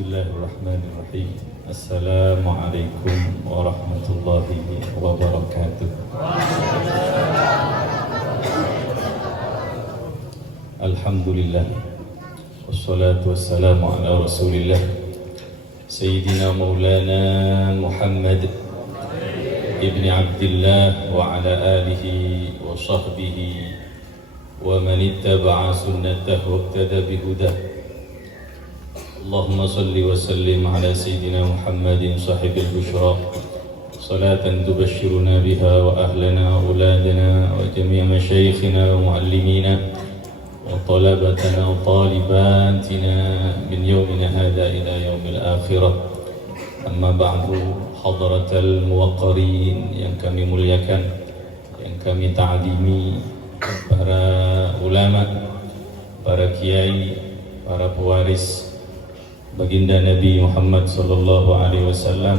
Bismillahirrahmanirrahim. Assalamualaikum warahmatullahi wabarakatuh. Alhamdulillah. Wassalatu wassalamu ala Rasulillah Sayyidina Maulana Muhammad ibn Abdillah wa ala alihi wa sahbihi wa man ittaba'a sunnatahu wa iqtada bihudah. Allahumma salli wa sallim ala Sayyidina Muhammadin sahibil bushra salatan tubashshiruna biha wa ahlana wa auladana wa jami'a masyayikhina wa muallimina wa talabatana wa talibatina min yawmina hadha ila yawmil akhirah. Amma ba'du, hadratal muwaqqarin yang kami muliakan, yang kami ta'zimi, para ulama, para kiai, para pewaris baginda Nabi Muhammad sallallahu alaihi wasallam,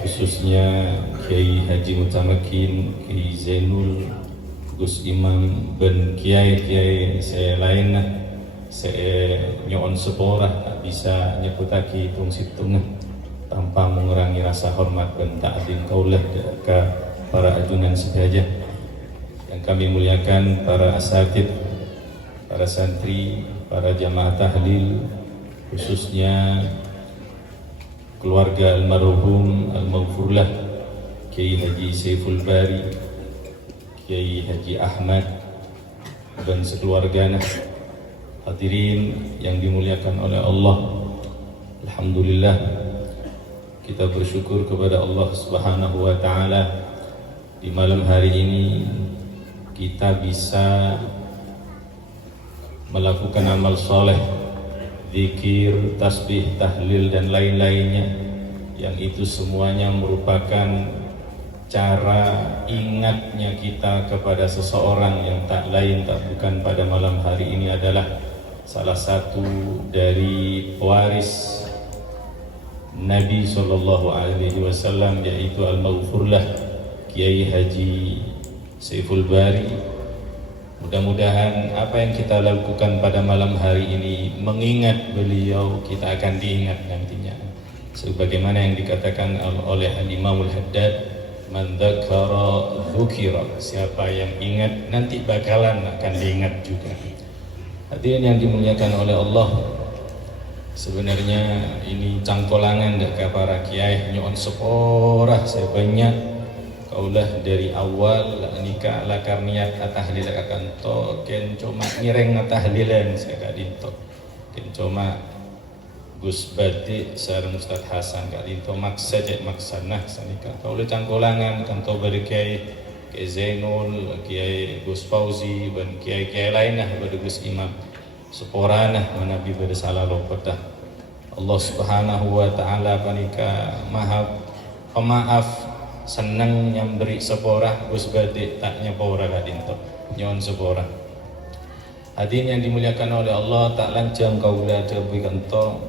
khususnya Kiai Haji Mutamakin, Kiai Zainul, Gus Imam, dan kiai-kiai saya lainnya. Saya nyoon sepora tak bisa nyebutaki hitung-hitung tanpa mengurangi rasa hormat dan ta'zim kaulah ke para ajunan sedaja yang kami muliakan, para asatid, para santri, para jamaah tahlil, khususnya keluarga almarhum al-maghfurlah Kiai Haji Saiful Bari, Kiai Haji Ahmad, dan sekeluarganya. Hadirin yang dimuliakan oleh Allah, alhamdulillah kita bersyukur kepada Allah Subhanahu wa taala di malam hari ini kita bisa melakukan amal soleh, zikir, tasbih, tahlil, dan lain-lainnya, yang itu semuanya merupakan cara ingatnya kita kepada seseorang yang tak lain tak bukan pada malam hari ini adalah salah satu dari pewaris Nabi SAW, yaitu al-maghfurlah Kiai Haji Saiful Bari. Mudah-mudahan apa yang kita lakukan pada malam hari ini mengingat beliau, kita akan diingat nantinya. Sebagaimana yang dikatakan oleh Al-Imamul Haddad, man dzakara dzukira, siapa yang ingat nanti bakalan akan diingat juga. Hadirin yang dimuliakan oleh Allah, sebenarnya ini cangkolangan dak para kiai nyoon seporah saya banyak kaulah dari awal nikah lakar niat tahlil akan to ken cuma ngireng tahlilan saya gak dinto ken cuma Gus Badi sareng Ustaz Hasan gak dinto maksa cek maksana sanika kaulah cangkolangan kanto bari kiai Zainul, Kiai Gus Fauzi, dan kiai-kiai lainnya pada Gus Imam seporana menabi pada salah lopedah. Allah Subhanahu wa taala panika maha pemaaf, senang nyamberi seporah. Gus Badi tak nyepora kadinto nyon seporah. Hadirin yang dimuliakan oleh Allah, tak lancang kaula debu kanto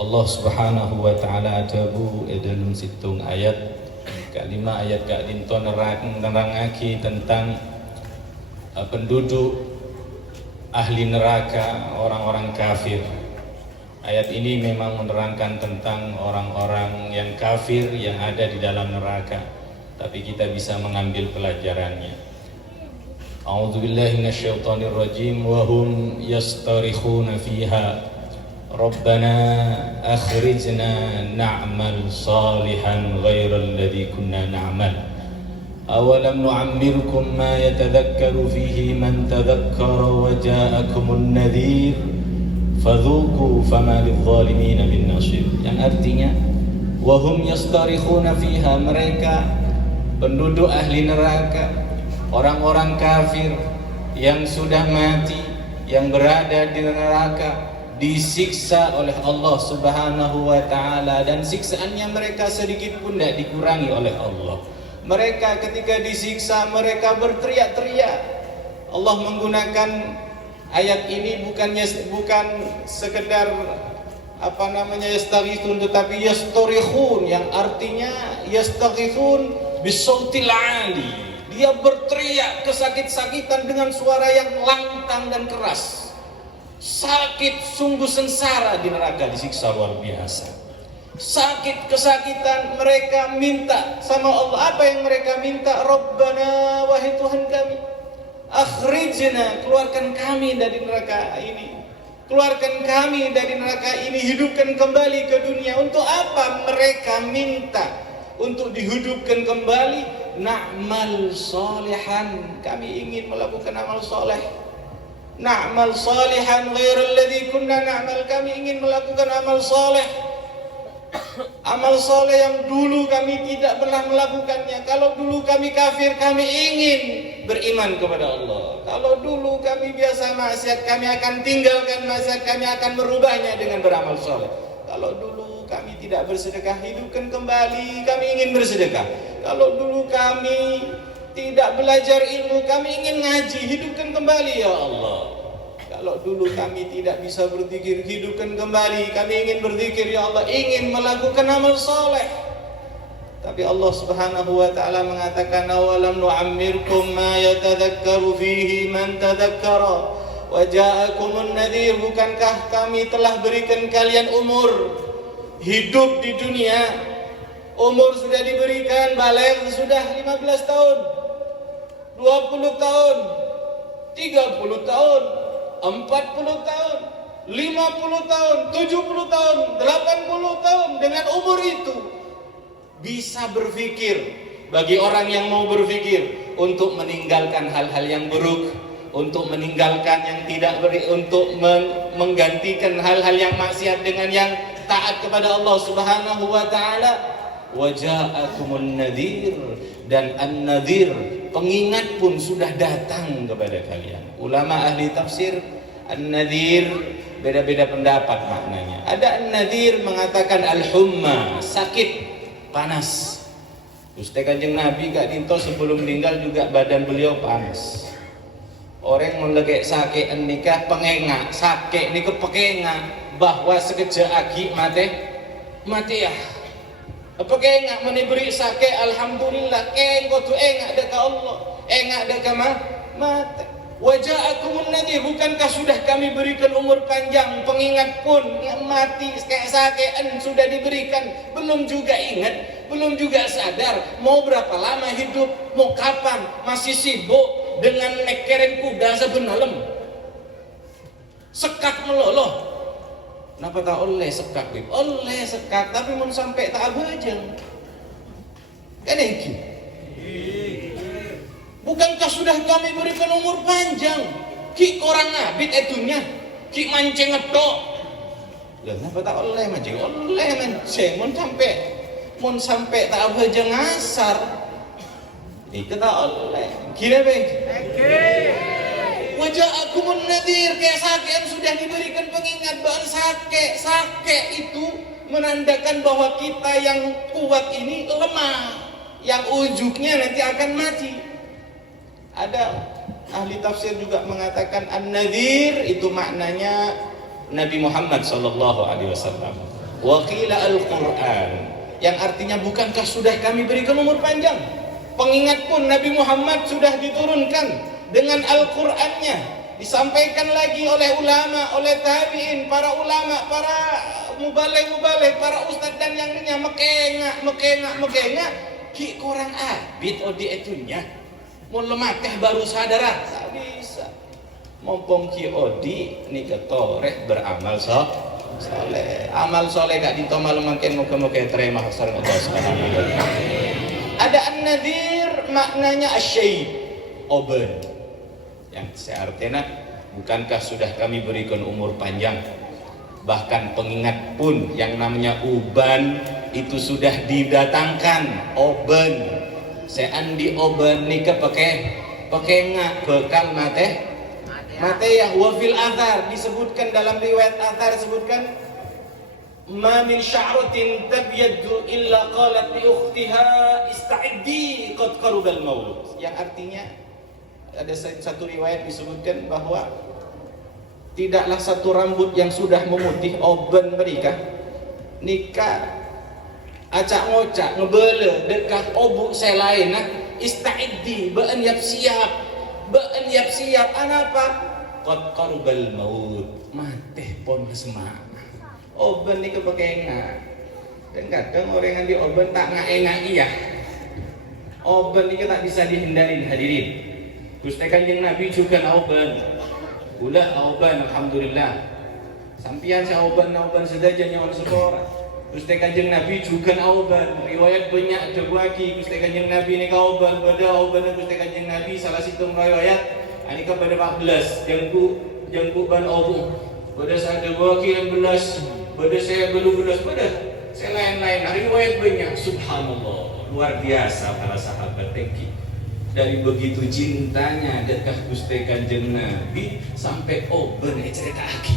Allah Subhanahu wa taala debu dalam situng ayat kelima ayat gak dinto nerangaki tentang penduduk ahli neraka, orang-orang kafir. Ayat ini memang menerangkan tentang orang-orang yang kafir yang ada di dalam neraka, tapi kita bisa mengambil pelajarannya. A'udzubillahi minasyaitonirrajim wa hum yastarikhuna fiha Rabbana akhrijna na'mal salihan ghairal ladzi kunna na'mal awalam nu'ammirkum ma yatadhakkaru fihi man tadhakkara wa ja'akumun nadhir fadhuku fama lidh-dhalimin min nasir, yang artinya wahum yastarikhuna fiha, mereka penduduk ahli neraka, orang-orang kafir yang sudah mati, yang berada di neraka, disiksa oleh Allah Subhanahu wa taala, dan siksaannya mereka sedikit pun tidak dikurangi oleh Allah. Mereka ketika disiksa mereka berteriak-teriak. Allah menggunakan ayat ini bukan sekedar yastaghithun, tetapi yastorikhun, yang artinya yastaghithun bisautil ali. Dia berteriak kesakit-sakitan dengan suara yang lantang dan keras. Sakit, sungguh sengsara di neraka, disiksa luar biasa. Sakit, kesakitan, mereka minta sama Allah. Apa yang mereka minta? Rabbana, wahai Tuhan kami, akhrijna, keluarkan kami dari neraka ini. Keluarkan kami dari neraka ini, hidupkan kembali ke dunia. Untuk apa mereka minta untuk dihidupkan kembali? Na'mal salihan, kami ingin melakukan amal soleh. Na'mal salihan ghairal ladzi kunna na'mal, kami ingin melakukan amal soleh. Amal soleh yang dulu kami tidak pernah melakukannya. Kalau dulu kami kafir, kami ingin beriman kepada Allah. Kalau dulu kami biasa maksiat, kami akan tinggalkan maksiat, kami akan merubahnya dengan beramal soleh. Kalau dulu kami tidak bersedekah, hidupkan kembali, kami ingin bersedekah. Kalau dulu kami tidak belajar ilmu, kami ingin ngaji, hidupkan kembali ya Allah. Kalau dulu kami tidak bisa berzikir, hidupkan kembali, kami ingin berzikir ya Allah, ingin melakukan amal soleh. Tapi Allah Subhanahu wa taala mengatakan, awalam nu'ammirkum ma yatadzakkaru fihi man tadzakkara wa ja'akumun nadhir, bukankah kami telah berikan kalian umur hidup di dunia, umur sudah diberikan, baligh sudah 15 tahun, 20 tahun, 30 tahun, 40 tahun, 50 tahun, 70 tahun, 80 tahun. Dengan umur itu bisa berpikir, bagi orang yang mau berpikir untuk meninggalkan hal-hal yang buruk, untuk meninggalkan yang tidak untuk menggantikan hal-hal yang maksiat dengan yang taat kepada Allah Subhanahu wa taala. Waja'akumun nadhir, dan an-nadhir, pengingat pun sudah datang kepada kalian. Ulama ahli tafsir, an-nadhir beda-beda pendapat maknanya. Ada an-nadhir mengatakan al-humma, sakit, panas. Ustaz Kanjeng Nabi Kak Dinto sebelum meninggal juga badan beliau panas. Orang melegek sakit nikah pengengak, sakit niku pengengak bahwa sekejap lagi mati ya. Apa kengak meniberi sakit, alhamdulillah, engko tu engak dekat Allah, engak dekat mati. Waja'akumun nadhir, bukankah sudah kami berikan umur panjang, pengingat pun mati kayak sakean sudah diberikan, belum juga ingat, belum juga sadar mau berapa lama hidup, mau kapan, masih sibuk dengan nekeren kuda sebenarnya sekat meloloh. Kenapa tak oleh sekak? Oleh sekak, tapi mau sampai tak abajang. Kan itu. Bukankah sudah kami berikan umur panjang? Ki orang ngabit etunya, ki mancing ngedok. Lah kenapa tak oleh mancing? Oleh mancing, mau sampai tak abajang ngasar. Itu tak oleh. Kira bang. Waja'akumun nadhir, kayak sakit sudah diberikan pengingat bahwa sakit itu menandakan bahwa kita yang kuat ini lemah, yang ujungnya nanti akan mati. Ada ahli tafsir juga mengatakan an-nadhir itu maknanya Nabi Muhammad sallallahu alaihi wasallam. Wa qila al-Qur'an, yang artinya bukankah sudah kami berikan umur panjang? Pengingat pun Nabi Muhammad sudah diturunkan dengan Al-Qur'annya, disampaikan lagi oleh ulama, oleh tabi'in, para ulama, para mubaligh, para ustadz dan yang lainnya, mekengak, ki kurang abid odi etunya, mau lemakah baru sadar, tak bisa. Mumpung ki odi ni ketoreh beramal soleh, amal soleh gak ditoma lemakin muka-muka terima hasar Allah Subhanahu wa taala. Ada an-nadhir maknanya asyai, oben. Yang seartinya, bukankah sudah kami berikan umur panjang? Bahkan pengingat pun yang namanya uban itu sudah didatangkan. Oben, seandi oben nikah pakai ngak bekal mate ya. Wafil athar disebutkan dalam riwayat athar disebutkan, ma min sya'ratin tabyaddu illa qalat li ukhtiha ista'iddi qad qarubal maut. Yang artinya, ada satu riwayat disebutkan bahwa tidaklah satu rambut yang sudah memutih oben mereka nikah acak ngocak ngebele dekat obuk selain ista'iddi ba'an yap siap anapa qad qarubal maut, mati pon semak. Oben iki kepengengan. Dan kadang orang yang di oben tak ngake-ngaki ya. Oben iki tak bisa dihindarin hadirin. Gusti Kanjeng Nabi juga oben. Ulah oben alhamdulillah. Sampian sa oben sedaja nyawa sekolah. Gusti Kanjeng Nabi juga oben. Riwayat banyak dewaki Gusti Kanjeng Nabi ni oben, pada oben Gusti Kanjeng Nabi salah satu riwayat ani kepada 14 jengku ban obu. Pada saya dewaki 16, pada saya belum 12, pada saya lain-lain. Riwayat banyak, subhanallah, luar biasa para sahabat teki. Dari begitu cintanya dekat Gusti Kanjeng Nabi sampai oben cerita lagi.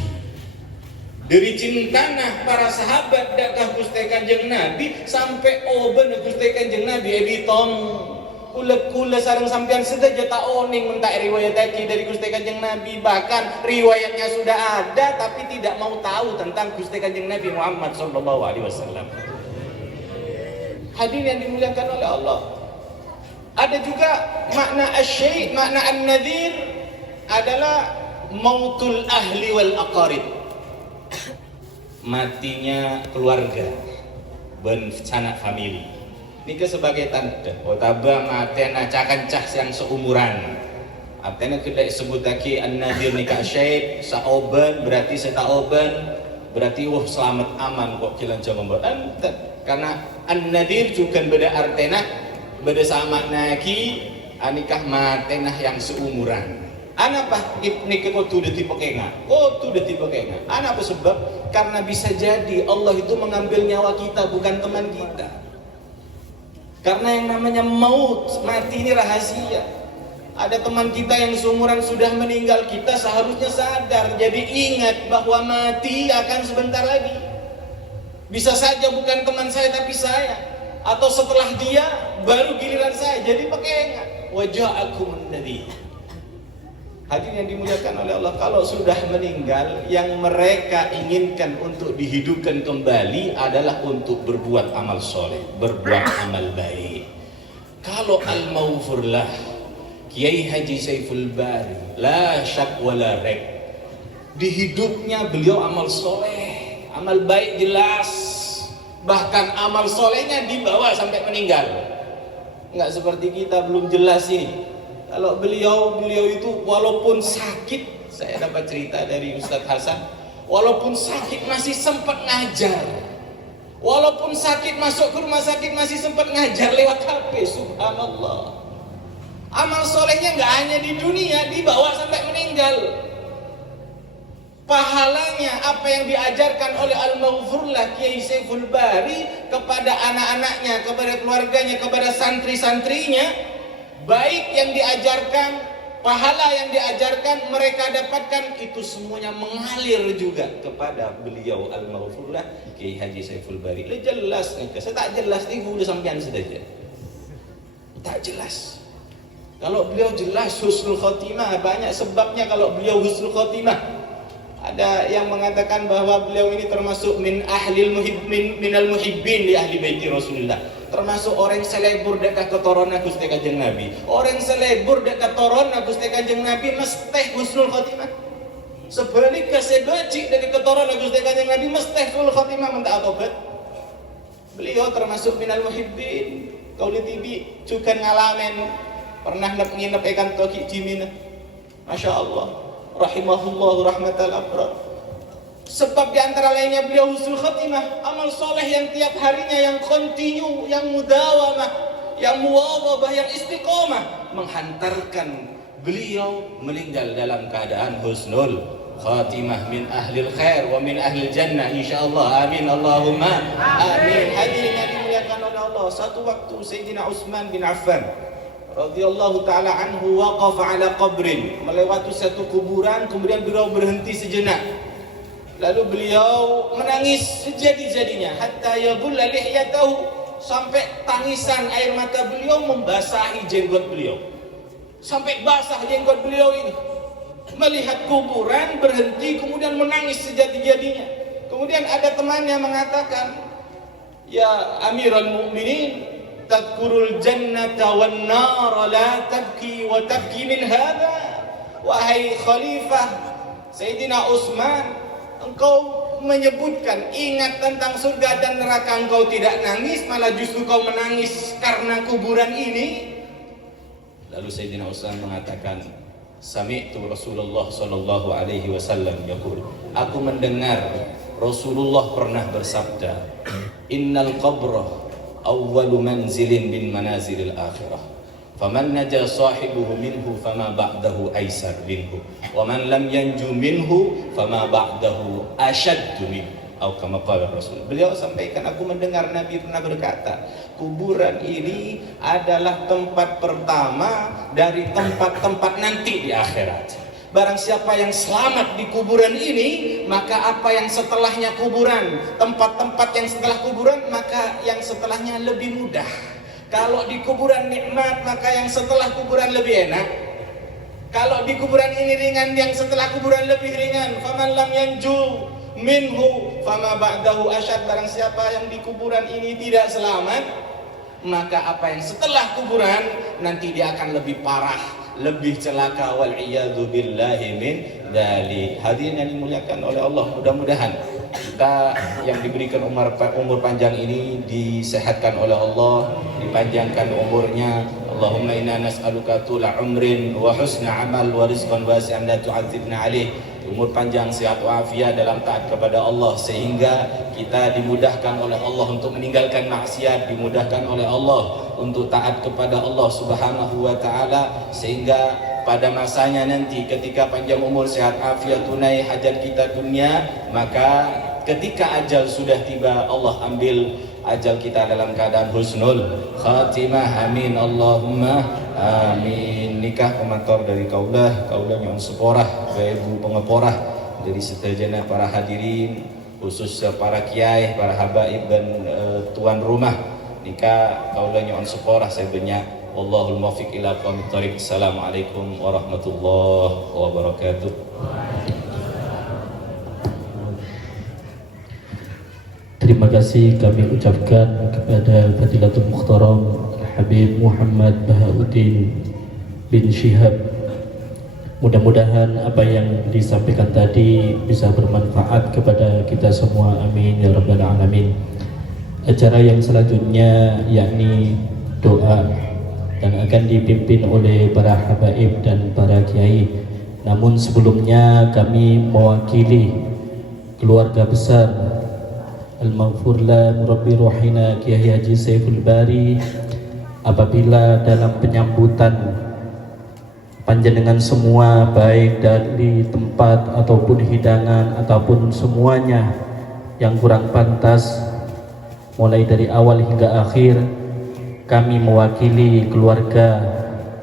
Dari cintanya para sahabat dekat Gusti Kanjeng Nabi sampai oben Gusti Kanjeng Nabi ebitom kula sareng sampean sedaja tak oning mentak riwayat lagi dari Gusti Kanjeng Nabi, bahkan riwayatnya sudah ada tapi tidak mau tahu tentang Gusti Kanjeng Nabi Muhammad sallallahu alaihi wasallam. Hadirin yang dimuliakan oleh Allah. Ada juga makna asy-syai', makna an-nadhir adalah mautul ahli wal aqarib. Matinya keluarga, ben sanak famili. Ini sebagai tanda. Otaba matena cakan-cah yang seumuran. Artinya kita sebut lagi an-nadhir nikah syai' saoban berarti setaoban berarti selamat aman kok kilan jaman karena an-nadhir juga beda artinya beda sama naki anikah matenah yang seumuran. Anapa niki kok tuh tipe kenga? Kok tuh tipe kenga? Anapa sebab? Karena bisa jadi Allah itu mengambil nyawa kita bukan teman kita. Karena yang namanya maut, mati ini rahasia. Ada teman kita yang seumuran sudah meninggal, kita seharusnya sadar. Jadi ingat bahwa mati akan sebentar lagi. Bisa saja bukan teman saya tapi saya. Atau setelah dia baru giliran saya. Jadi pakai ingat waja'akumun nadhir. Hadirin yang dimuliakan oleh Allah, kalau sudah meninggal yang mereka inginkan untuk dihidupkan kembali adalah untuk berbuat amal soleh, berbuat amal baik. Kalau al-maghfurlah Kiai Haji Saiful Bari la syak wala rek, di hidupnya beliau amal soleh, amal baik jelas. Bahkan amal solehnya dibawa sampai meninggal. Enggak seperti kita belum jelas ini. Kalau beliau itu walaupun sakit, saya dapat cerita dari Ustadz Hasan, walaupun sakit masih sempat ngajar. Walaupun sakit masuk ke rumah sakit masih sempat ngajar lewat HP, subhanallah. Amal solehnya enggak hanya di dunia, dibawa sampai meninggal. Pahalanya apa yang diajarkan oleh Al-Maghfurlah Kiai Saiful Bari kepada anak-anaknya, kepada keluarganya, kepada santri-santrinya, baik yang diajarkan, pahala yang diajarkan mereka dapatkan, itu semuanya mengalir juga kepada beliau Al-Maghfurlah Kiai Haji Saiful Bari. Jelas nih, saya tak jelas nih udah sampean saja. Tak jelas. Kalau beliau jelas husnul khotimah, banyak sebabnya kalau beliau husnul khotimah. Ada yang mengatakan bahwa beliau ini termasuk minal muhibbin li ahli baiti Rasulullah. Termasuk orang selebur dekat keturunan Gusti Kanjeng Nabi. Orang selebur dekat keturunan Gusti Kanjeng Nabi mesti husnul khotimah. Sebaliknya sebeci dari keturunan Gusti Kanjeng Nabi mesti husnul khotimah mentak tobat. Beliau termasuk minal muhibbin. Kauli tibi juga ngalamin pernah nginep ikan toki di Mina. Masya Allah, rahimahullah rahmatal abrar. Sebab diantara lainnya beliau husnul khatimah, amal soleh yang tiap harinya, yang kontinu, yang mudawamah, yang muwadhabah, yang istiqomah, menghantarkan beliau meninggal dalam keadaan husnul khatimah, min ahlil khair wa min ahlil jannah insyaallah. Amin Allahumma amin. Hadirin yang dimuliakan oleh Allah, satu waktu Sayyidina Utsman bin Affan radhiyallahu taala anhu waqafa ala qabrin, melewati satu kuburan, kemudian beliau berhenti sejenak. Lalu beliau menangis sejadi-jadinya, hatta yabulla lihyatahu, sampai tangisan air mata beliau membasahi jenggot beliau. Sampai basah jenggot beliau ini. Melihat kuburan, berhenti, kemudian menangis sejadi-jadinya. Kemudian ada temannya mengatakan, "Ya Amirul Mukminin, tadkurul jannata wan nar la tabki wa tabki min hadha." wahai Khalifah Sayyidina Utsman, engkau menyebutkan ingat tentang surga dan neraka, engkau tidak nangis, malah justru kau menangis karena kuburan ini. Lalu Sayyidina Utsman mengatakan, sami'tu Rasulullah sallallahu alaihi wasallam yaqul, aku mendengar Rasulullah pernah bersabda, innal qabra awwalu manzilin min manazilil akhirah, faman naja sahibuhu minhu fama ba'dahu aisar minhu, wa man lam yanju minhu fama ba'dahu ashaddu minhu, atau kama qala Rasul. Beliau sampaikan, aku mendengar Nabi pernah berkata, kuburan ini adalah tempat pertama dari tempat-tempat nanti di akhirat. Barang siapa yang selamat di kuburan ini, maka apa yang setelahnya kuburan, tempat-tempat yang setelah kuburan, maka yang setelahnya lebih mudah. Kalau di kuburan nikmat, maka yang setelah kuburan lebih enak. Kalau di kuburan ini ringan, yang setelah kuburan lebih ringan. Faman lam yanju minhu fama ba'dahu asyad. Barang siapa yang di kuburan ini tidak selamat, maka apa yang setelah kuburan nanti dia akan lebih parah, lebih celaka. Wal iyadu billahi min dzalik. Hadirin yang dimuliakan oleh Allah, mudah-mudahan kita yang diberikan umur panjang ini disehatkan oleh Allah, dipanjangkan umurnya. Allahumma inna nas'aluka tula umrin wa husna amal wa rizqan wasi'an la tu'adzibna alaih. Umur panjang, sehat walafiat dalam taat kepada Allah, sehingga kita dimudahkan oleh Allah untuk meninggalkan maksiat, dimudahkan oleh Allah untuk taat kepada Allah Subhanahu wa taala, sehingga pada masanya nanti ketika panjang umur, sehat afiat, tunai hajat kita dunia, maka ketika ajal sudah tiba, Allah ambil ajal kita dalam keadaan husnul khatimah. Amin Allahumma amin. Nikah pemantor dari kaulah nyon seporah, ibu pengeporah dari setajana para hadirin, khusus para kiai, para habaib dan tuan rumah. Nikah kaulah nyon seporah saya banyak. Wallahul muwaffiq ila aqwamit thoriq. Assalamualaikum warahmatullahi wabarakatuh. Terima kasih kami ucapkan kepada Fadilatul Mukhtaram Habib Muhammad Bahauddin bin Syihab. Mudah-mudahan apa yang disampaikan tadi bisa bermanfaat kepada kita semua. Amin ya rabbal alamin. Acara yang selanjutnya yakni doa dan akan dipimpin oleh para habaib dan para kiai. Namun sebelumnya kami mewakili keluarga besar Al-Maghfur la Murabbi Ruhina Kiai Haji Saiful Bari, apabila dalam penyambutan panjenengan semua, baik dari tempat ataupun hidangan ataupun semuanya yang kurang pantas, mulai dari awal hingga akhir, kami mewakili keluarga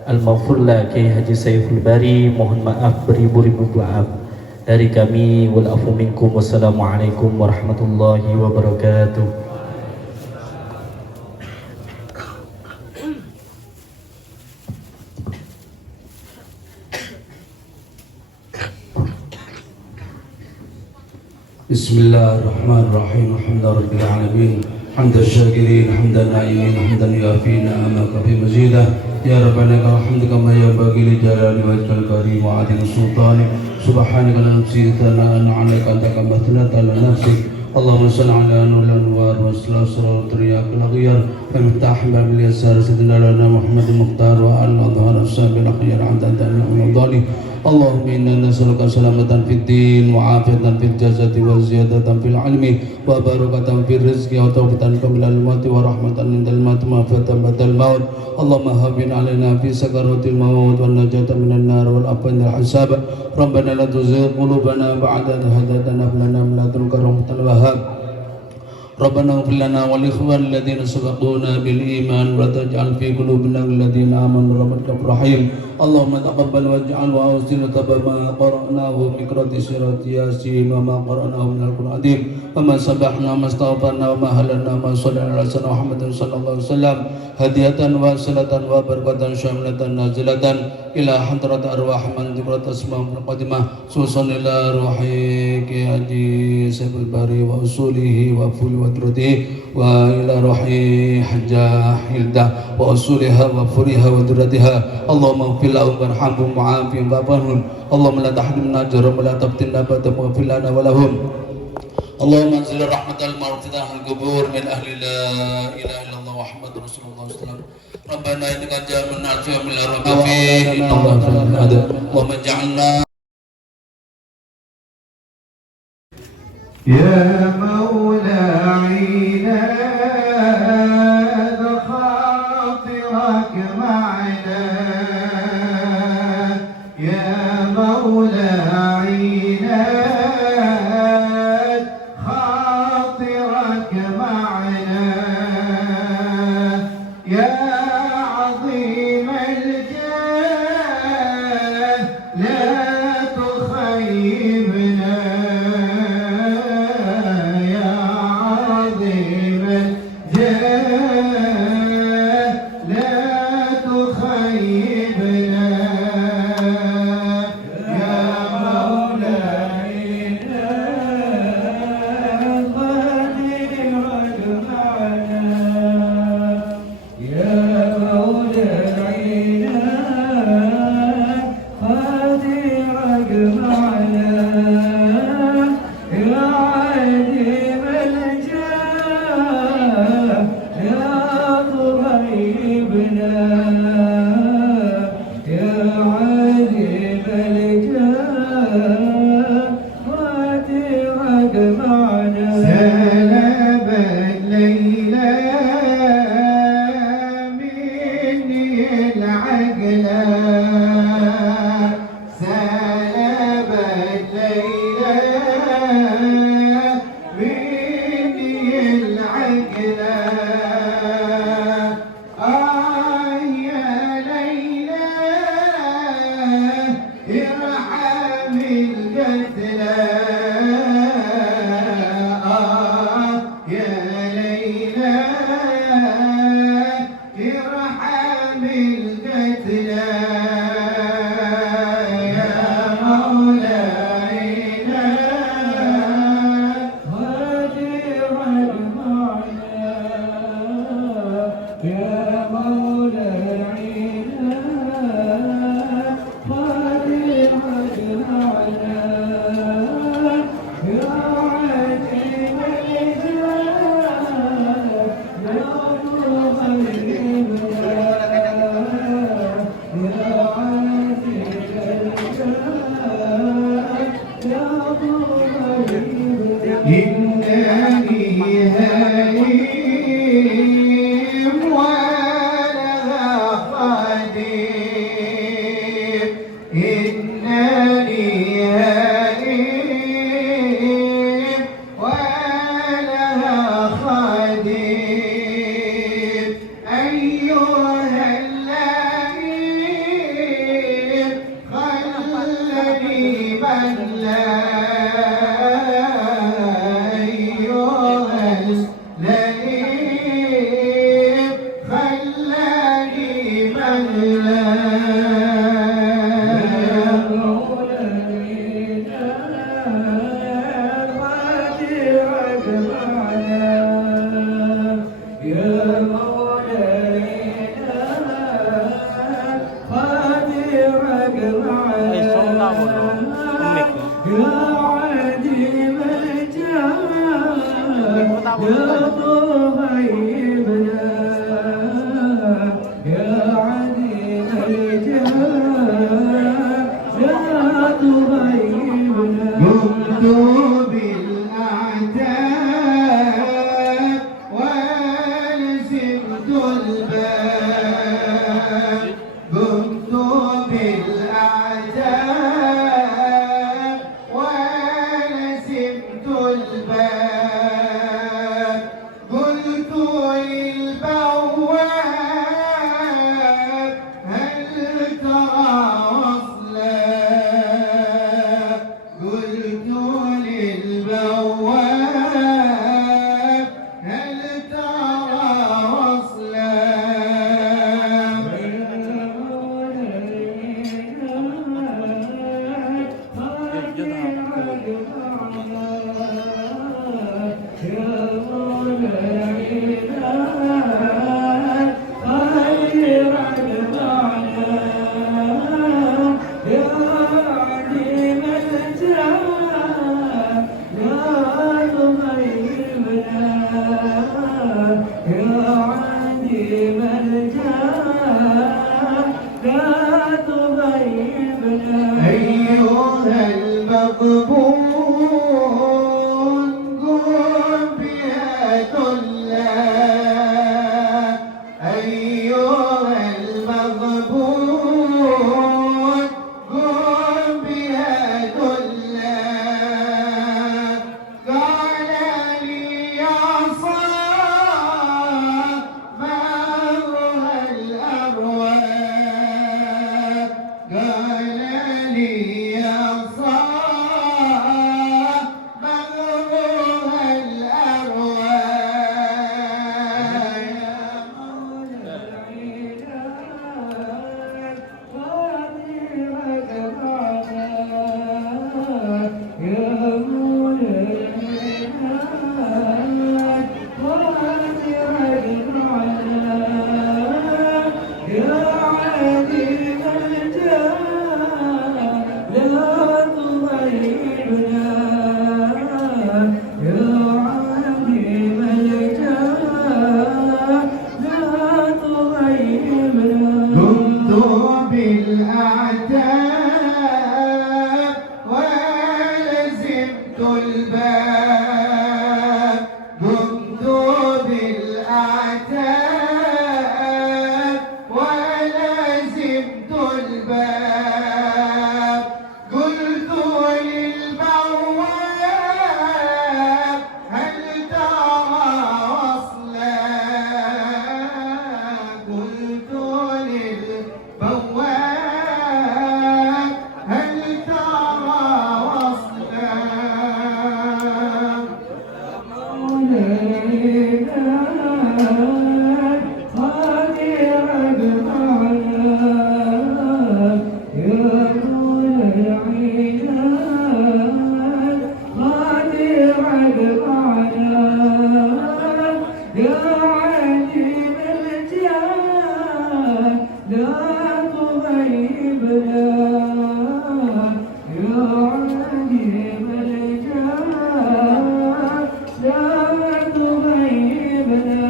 Al-Maghfur la Kiai Haji Saiful Bari mohon maaf beribu-ribu maaf dari kami. Wal afu minkum. Wassalamualaikum warahmatullahi wabarakatuh. Bismillahirrahmanirrahim. Alhamdulillahirabbil alamin. Hamdan syakirin, hamdan na'imin, hamdan yuafi ni'amaka fi mazidah. Ya Rabbana lakal hamdu kama yanbaghi li jalali wajhikal karim wa 'azimi sultanik. Subhanaka la nuhsi thana'an 'alaika anta kama athnayta 'ala nafsik. Allahumma shalli 'ala nuril anwar wa sallallahu alaihi wa فمفتاح باب اليسار سيدنا لنا محمد المختار وعلى ظهر الصحب الأخيار عند تأمين المضالي. اللهم إنا نسألك سلامة في الدين وعافية في الجسد وزيادة في العلم وبركة في الرزق وتوبة قبل الموت ورحمة عند الموت ومغفرة بعد الموت. اللهم هون علينا في سكرات الموت والنجاة من النار والعفو عند الحساب. ربنا لا تزغ قلوبنا بعد إذ هديتنا وهب لنا من لدنك رحمة وهب. ربنا اغفر لنا ولإخواننا الذين سبقونا بالإيمان ولا تجعل في قلوبنا الذين آمنوا ربك رحيم. اللهم تقبل واجعل وأوصل ما قرأناه من قراءة سورة ياسين وما قرأناه من القرآن العظيم وما سبحنا وما استغفرنا وما هللنا وما صلينا على سيدنا محمد صلى الله عليه وسلم هدية واصلة وبركة شاملة نازلة إلى حضرة أرواح من ذكرت أسماء القديمة خصوصا إلى روحك يا حجي سيف الباري وأصوله وفول ودرته وإلى روح حجة حلدة وأصولها وفورها ودرتها. اللهم اغفر lahum warhamhum wa'afihim wa'fu anhum. Allahumma la tahrimna ajrahum wa la taftinna ba'dahum waghfir lana wa lahum. Allahumma anzil rahmatal maghfirah al-qubur min ahli la ilaha illallah Muhammadur Rasulullah sallallahu alaihi wasallam. Rabbana innaka jami'un al-fi wa min al-rabbi fi Allahumma ja'alna يا مولاي ناد خاطرك معنا يا مولاي ناد خاطرك معنا يا عظيم الجاه لا تخيبنا المغبون قم بيد الله أيها المغبون قم بيد الله قال لي يا صاح ما هو الأرواح قال لي يا صاح ما هو الأرواح يا مولى العباد قادرك معنا يا مولى العباد قادرك معنا يا عديم الجاه لا تغيبنا يا عديم الجاه لا تغيبنا قمت بالأعتاب ولزمت الباب قمت بالأعتاب ولزمت الباب قلت للبواب هل ترى وصلا قلت للبواب هل ترى وصلا لا تغيبنا يا عديم الجاه لا تغيبنا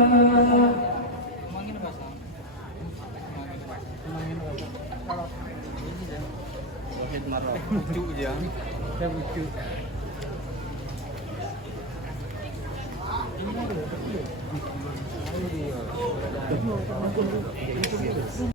Lucu je. Saya lucu.